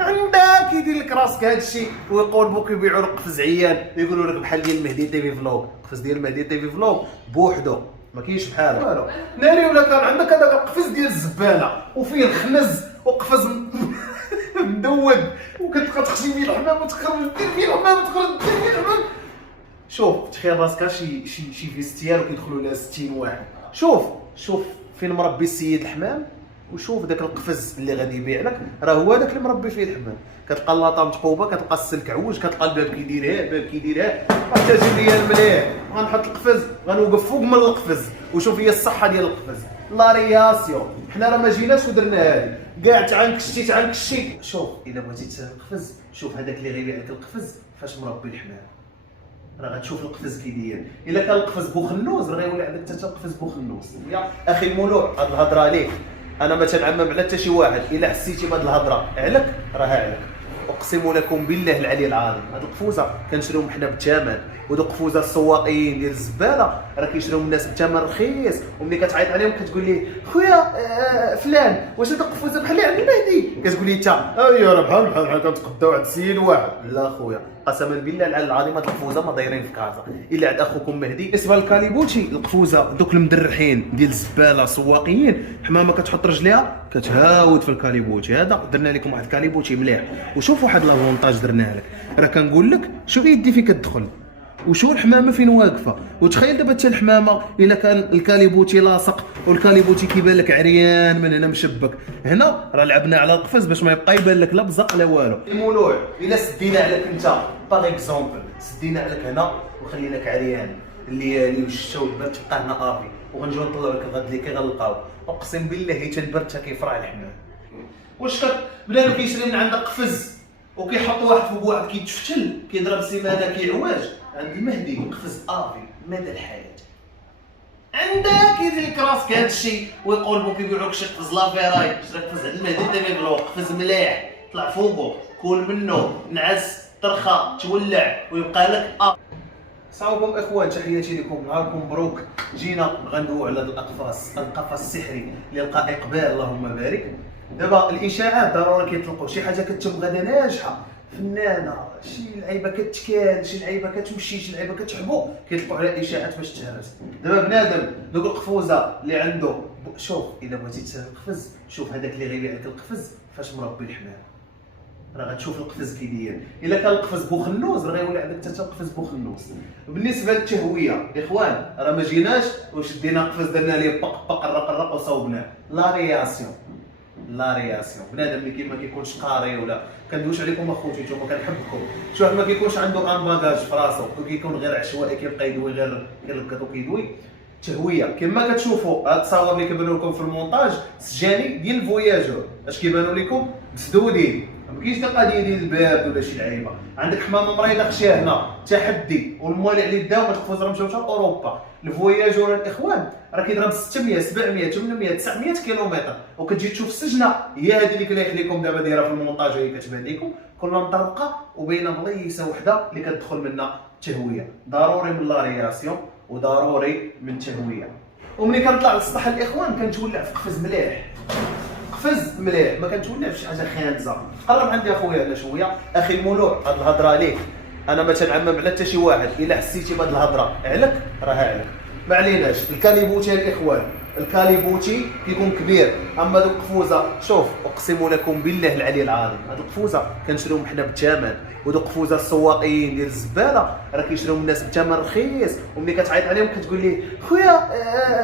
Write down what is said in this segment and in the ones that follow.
عندك يدير لك راسك هذا الشيء ويقول بوك يبيعوا لك قفز عيان، يقولوا لك بحال ديال مهدي تي في فلوغ. قفز ديال مهدي تي في فلوغ بوحدو ما كاينش بحالو والو. ناري ولا كان عندك هذاك القفز ديال الزباله وفيه الخنز وقفز مدود وكتبقى تخشي فيه الحمام وتخرج دير فيه الحمام وتخرج دير فيه الحمام. شوف تخيل راسك شي فيستيال وكيدخلوا لها 60 واحد. شوف فين مربي السيد الحمام، وشوف داك القفز اللي غادي يبيع لك راه هو داك اللي مربي فيه الحمام. كتلقى اللاطه متقوبه، كتلقى السلك عوج، كتلقى الباب كيديرها حتى جي ليا المليح. غنحط القفز غنوقف فوق من القفز وشوف هي الصحه ديال القفز. لا رياسيون حنا راه ما جيناش ودرنا هادي كاع تعانكشتي. شوف الا بغيتي تسال القفز شوف هذاك اللي غيبيع لك القفز فاش مربي الحمام، راه غتشوف القفز كي داير. الا كان القفز بوخنوز راه غيولي عندك حتى القفز بوخنوز. يا اخي المولوع هاد الهضره ليك انا ما تنعمم على حتى شي واحد. الا حسيتي بهاد الهضره علك راها علك. اقسم لكم بالله العلي العظيم هاد القفوزه كنشريوهم حنا بالثمن، ودوك القفوزه السواقين ديال الزباله راه كيشريوهم الناس بالثمن رخيص. وملي كتعيط عليهم كتقول ليه خويا فلان واش هاد القفوزه بحال اللي عند المهدي، كتقول لي انت ايوا راه بحال كنتقداو عند السيد واحد. لا خويا قسما بالله العلي العظيم هاد القفوزه ما دايرين في كازا الا عند اخوكم مهدي. بالنسبه للكاليبوتشي القفوزه دوك المدرحين ديال الزباله سواقيين، حمامه كتحط رجليها كتهاود في الكاليبوتشي. هذا درنا لكم واحد الكاليبوتشي مليح. وشوف واحد لافونتاج درناه لك، راه كنقول لك شوف يدي فين كتدخل وشو الحمامه فين واقفه. وتخيل دابا حتى الحمامه الا كان الكاليبوتي لاصق والكاليبوتي كيبان لك عريان من هنا مشبك، هنا راه لعبنا على القفز باش ما يبقى يبان لك لا بزق لا والو. المولوع الا سدينا عليك انت باغ اكزومبل، سدينا عليك هنا وخليناك عريان الليالي والشتا والبرد تبقى هنا افي، وغنجيو نطلعوا لك الغد اللي كيغلقاو. اقسم بالله حتى البرد حتى كيفرع الحمام. واش بنادم كيشري من عندك قفز وكيحط واحد فوق واحد كيتفتل كيضرب سيمانه كيعواج، عند المهدي قفز افي مدى الحياه. عندك يدير لك راسك هذا الشيء ويقول بوك يبيعوك شي قفز لافيراي، شرا قفز عند المهدي تي فلوغ، قفز مليح طلع فوقو كول منه نعس طرخه تولع ويبقى لك صاوبكم اخوان، تحياتي لكم، نهاركم مبروك. جينا غندويو على الاقفاص، القفص السحري اللي لقى اقبال اللهم بارك. دابا الاشاعات ضروري كيطلقوا شي حاجه كتم غدا ناجحه فنانه، شي لعيبه كتكال، شي لعيبه كتمشي، شي لعيبه كتحبو، كيطلقوا على اشاعات باش تهرس. دابا بنادم دوك القفوزه اللي عنده شوف الا بغيتي تسال القفز شوف هذاك اللي غيبيع لك القفز فاش مربي الحمام، راه غتشوف القفز كي داير. الا كان القفز بوخنوز راه غيولي عندك حتى القفز بوخنوز. بالنسبه للتهويه اخوان راه ما جيناش وشدينا قفز درنا ليه بق قرق وصوبناه. لا رياسيون بنادم اللي ما كيكونش قاري ولا كندويش عليكم اخوتي نتوما كنحبكم، شي واحد ما كيكونش عنده ان باغاج في راسو وكيكون غير عشوائي كيبقى يدوي غير كيركض وكيدوي. تهويه كما كتشوفوا هاد التصاور اللي كيبانوا لكم في المونتاج سجاني ديال الفواياجور اش كيبانوا لكم مسدودين، ما كاينش قضيه ديال الباب ولا شي لعيبه. عندك حمامه مريضه خشيه هنا تحدي والموالع اللي داو القفوز راه مشاو حتى لاوروبا. الفواياجور الاخوان راه كيضرب 600 700 800 900 كيلومتر وكتجي تشوف السجنه هي هذه اللي كلايح لكم دابا دايره في المونتاج وهي كتبان لكم كلها مطرقه وبين بليصه وحده اللي كتدخل منها تهويه. ضروري من لا رياسيون وضروري من تهويه. وملي كنطلع للسطح الاخوان كنتولع في قفز مليح ما كنتولع في شي حاجه خانزه. قرب عندي اخويا على شويه. اخي المولوع هاد الهضره ليك انا ما تنعمم على حتى شي واحد. الا حسيتي بهاد الهضره علك راها علك. ما عليناش. الكاليبوتي الاخوان الكاليبوتي كيكون كبير، اما دوك القفوزه شوف اقسم لكم بالله العلي العظيم هاد القفوزه كنشريوهم حنا بالثمن، ودوك القفوزه السواقين ديال الزباله راه كيشريوهم الناس بالثمن رخيص. وملي كتعيط عليهم كتقول ليه خويا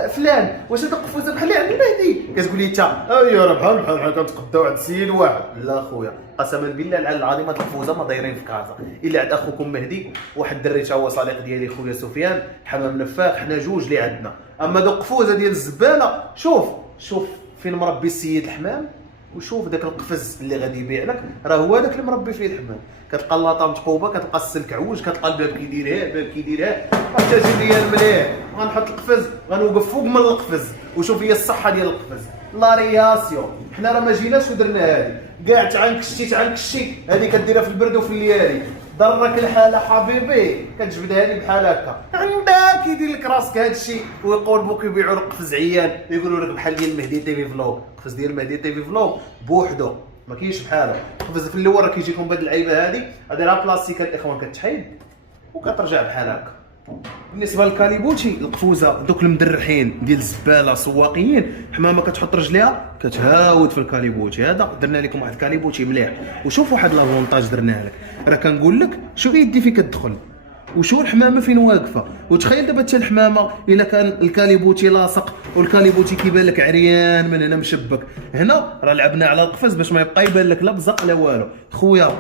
فلان واش هاد القفوزه بحال اللي عند المهدي، كتقول لي انت ايوا راه بحال كنتقداو عند السيد واحد. لا خويا قسما بالله العلي العظيم هاد القفوزه ما دايرين في كازا الا عند اخوكم مهدي. واحد الدري تا هو صديق ديالي خويا سفيان حمام نفاخ، حنا جوج اللي عندنا. اما دوك القفوزه ديال الزباله شوف فين مربي السيد الحمام، وشوف داك القفز اللي غادي يبيع لك راه هو داك اللي مربي فيه الحمام. كتلقى اللاطه متقوبه، كتلقى السلك عوج، كتلقى الباب كيديرها حتى جي ليا المليح. غنحط القفز غنوقف فوق من القفز وشوف هي الصحه ديال القفز. لا رياسيون حنا راه ما جيناش ودرنا هادي كاع تعانكشتي هادي كديرها في البرد وفي الليالي. ضرك الحاله حبيبي كتجبدها لي بحال هكا. عندك يدير لك راسك هذا الشيء ويقول بوك يبيعوا لك قفز عيان، يقولوا لك بحال ديال مهدي تي في فلوغ. قفز ديال مهدي تي في فلوغ بوحدو ما كاينش بحالو. القفز في الاول راه كيجيكم بهاد اللعيبه هادي راه بلاستيك الاخوان كتحيد وكترجع بحال هكا. بالنسبه للكاليبوتشي القفوزه دوك المدرحين ديال الزباله سواقيين، حمامه كتحط رجليها كتهاود في الكاليبوتشي هذا. درنا لكم واحد الكاليبوتشي مليح. وشوف واحد لافونتاج درناه لك، راه كنقول لك شو يدي فين كتدخل وشو الحمامه فين واقفه. وتخيل دابا حتى الحمامه الا كان الكاليبوتشي لاصق والكاليبوتشي كيبان لك عريان من هنا مشبك، هنا راه لعبنا على القفز باش ما يبقى يبان لك لا بزق لا والو. خويا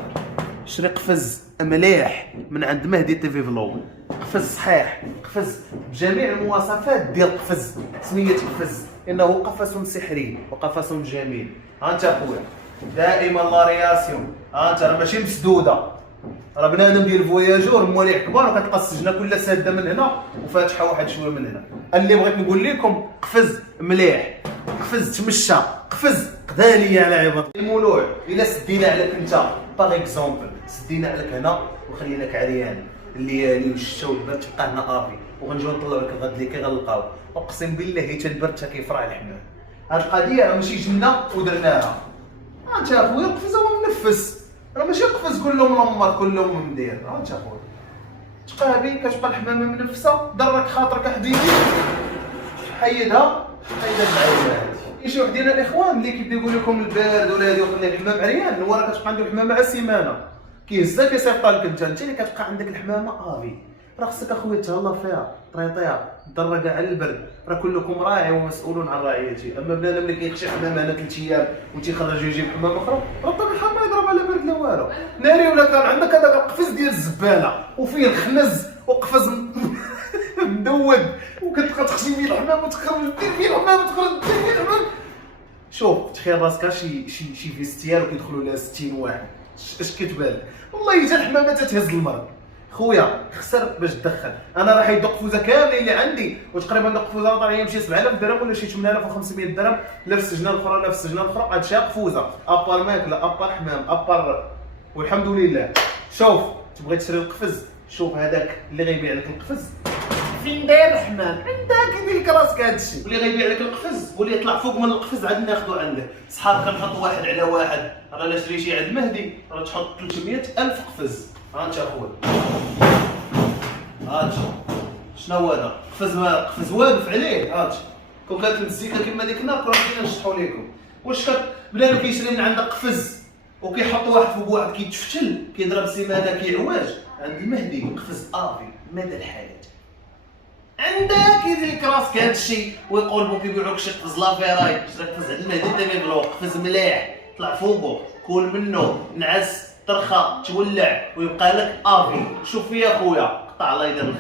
شري قفز مليح من عند مهدي تي في فلوغ، قفز صحيح، قفز بجميع المواصفات ديال القفز، سمية قفز انه قفص سحري وقفص جميل. ها انت اخويا دائما لا رياسيون، ها انت راه ماشي مسدوده، راه بنادم ديال الفواياجور مواليع كبار وكتلقى السجنه كلها ساده من هنا وفاتحه واحد شويه من هنا. اللي بغيت نقول لكم قفز مليح، قفز تمشى، قفز قدا ليا على عباد المولوع. الا سدينا عليك انت باغ اكزومبل، سدينا عليك هنا وخليناك عريان الليالي والشتا والبرد تبقى هنا افي، وغنجيو نطلعوا لك الغد اللي كيغلقاو، اقسم بالله حتى البرد حتى كيفرع الحمام. هاد القضيه راه ماشي جنه ودرناها. انت اخويا القفز هو منفس، راه ماشي القفز كله منمر كله مدير. انت اخويا تقابي كتبقى الحمامه منفسه، درك خاطرك حبيبي حيدها العيبه هادي. كاين شي وحدين الاخوان اللي كيبدا يقول لكم البارد ولا هادي وخلي الحمام عريان، هو راه كتبقى عنده الحمامه على سيمانه كيهزها كيصيفط لك انت اللي كتبقى عندك الحمامه افي. راه خصك اخويا تهلا فيها، طريطيها، درجها على البرد. راه كلكم راعي ومسؤول عن رعيته. اما بنادم اللي كيخشي حمامه هنا 3 ايام وتيخرج يجيب حمامه اخرى، راه طبيعي ما يضرب على برد لا والو. ناري ولا كان عندك هذاك القفز ديال الزباله وفيه الخنز وقفز مدود وكتبقى تخشي فيه الحمام وتخرج دير فيه الحمام وتخرج دير فيه الحمام. شوف تخيل راسك شي فيستيار وكيدخلوا لها 60 واحد، اش كتبان؟ والله حتى الحمامه تتهز المرض. خويا خسر باش تدخل. انا راه حيد قفوزه كاملين اللي عندي، وتقريبا دوك قفوزه طالعين يمشي 7000 درهم ولا شي 8500 درهم، لا في السجنه الاخرى لا في السجنه الاخرى. هادشي قفوزه ابار ماكله ابار حمام ابار، والحمد لله. شوف تبغي تشري القفز، شوف هذاك اللي غيبيع لك القفز فين داير الحمام عندك، يدير لك راسك هادشي. واللي غيبيع لك القفز واللي يطلع فوق من القفز عاد ناخذو عنده. صحاب كنحط واحد على واحد، راه لا شري شي عند مهدي راه تحط 300,000 قفز. ها انت اخويا هاتش شنو هو هذا؟ قفز واقف عليه. هاتش كون كانت المزيكا كما ديك النهار كنا بدينا نشطحوا لكم. واش بنادم كيشري من عندك قفز وكيحط واحد فوق واحد كيتفتل كيضرب سيمانه كيعواج، عند المهدي قفز افي مدى الحياه. عندك يدير لك راسك هذا الشيء ويقول بو كيبيعوا لك شي قفز لافيراي، شرا قفز عند المهدي تي فلوغ، قفز مليح طلع فوقو كول منه نعس ترخى تولع ويبقى لك افي. شوف فيا خويا قطع الله يدير